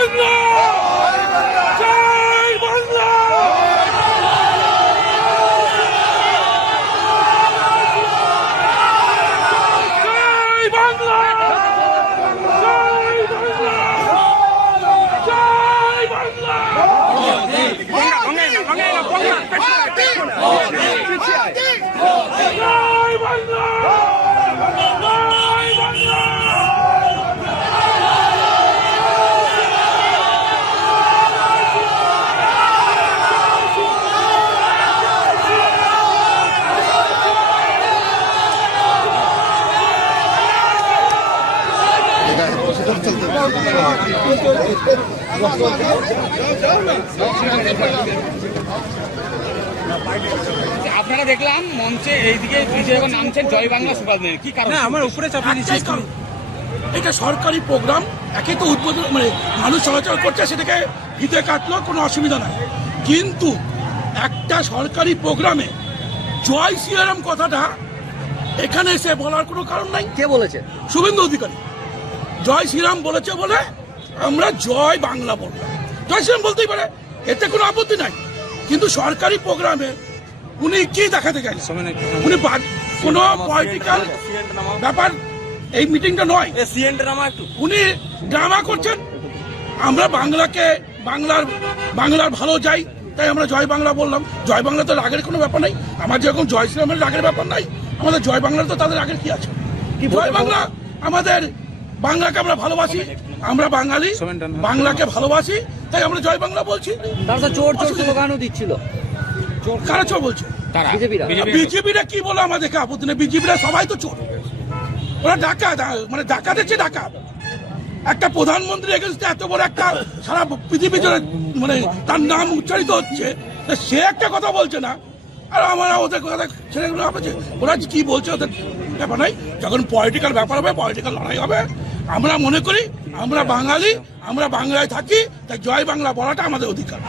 বাংলা, জয় বাংলা। জয় বাংলা, জয় বাংলা, জয় বাংলা। জয় বাংলা, জয় বাংলা। আপনারা দেখলাম মঞ্চে এইদিকে বিজয় নামছেন জয় বাংলা স্লোগান নিয়ে, কি কারণ? আমার উপরে চাপিয়ে দিচ্ছিস। এটা সরকারি প্রোগ্রাম, একে তো উদ্বোধন মানে মানুষ চলাচল করছে, সেটাকে হিতে কাটলো, কোনো অসুবিধা নাই। কিন্তু একটা সরকারি প্রোগ্রামে জয় শ্রীরাম কথাটা এখানে এসে বলার কোনো কারণ নাই। কে বলেছে? শুভেন্দু অধিকারী জয় শ্রীরাম বলেছে বলে আমরা জয় বাংলা বললাম। জয় শ্রীরাম বলতেই পারে, এতে কোনো আপত্তি নাই। কিন্তু সরকারি প্রোগ্রামে উনি কি দেখাতে চাইছেন? উনি কোনো পলিটিক্যাল ব্যাপার এই মিটিংটা নয়, উনি ড্রামা করছেন। আমরা বাংলাকে বাংলার ভালো যাই, তাই আমরা জয় বাংলা বললাম। জয় বাংলা তো রাগের কোনো ব্যাপার নাই। আমার যেরকম জয় শ্রীরামের রাগের ব্যাপার নাই, আমাদের জয় বাংলার তো তাদের রাগের কি আছে? জয় বাংলা, আমাদের বাংলাকে আমরা ভালোবাসি, আমরা বাঙালি, বাংলাকে ভালোবাসি, তাই আমরা জয় বাংলা বলছি। তারা তো চোর চোর স্লোগানও দিচ্ছিল। কারা চোর বলছে? বিজেপিরা কি বলে আমাদেরকে আপত্তি নেই, বিজেপিরা সবাই তো চোর। ওরা ডাকাত, মানে ডাকাত হচ্ছে ডাকাত। একটা প্রধানমন্ত্রী এগেন্স্টে এত বড় একটা সারা পৃথিবী জুড়ে মানে তার নাম উচ্চারিত হচ্ছে, সে একটা কথা বলছে না, আর আমরা ওদের কথা ছেলেগুলো ভাবছে ওরা কি বলছে, ওদের ব্যাপার নাই। যখন পলিটিক্যাল ব্যাপার হবে, পলিটিক্যাল লড়াই হবে, আমরা মনে করি আমরা বাঙালি, আমরা বাংলায় থাকি, তাই জয় বাংলা বলাটা আমাদের অধিকার।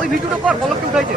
ওই ভিডিওটা কর, বলকে উঠাইছে।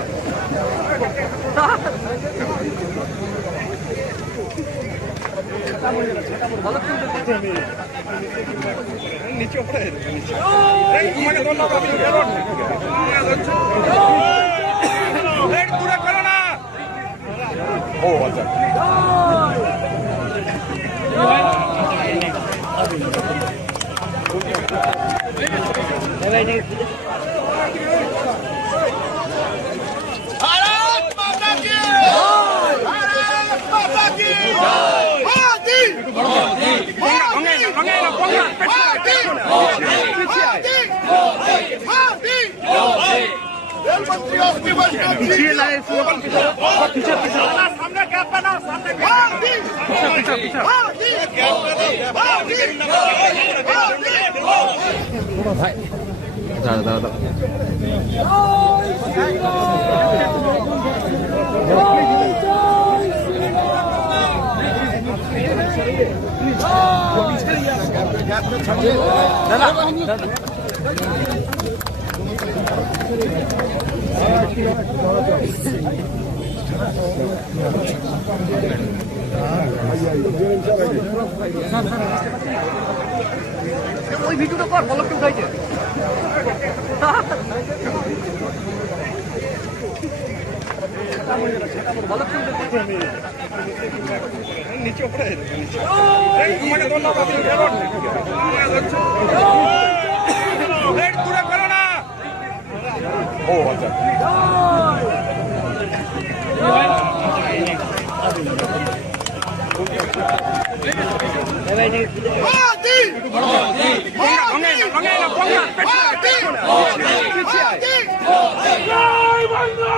ওই ভিডিওটা কর, বলকে উঠাইছে। নিচে উপরে দূরে করো না। ও আচ্ছা, জয় বাংলা।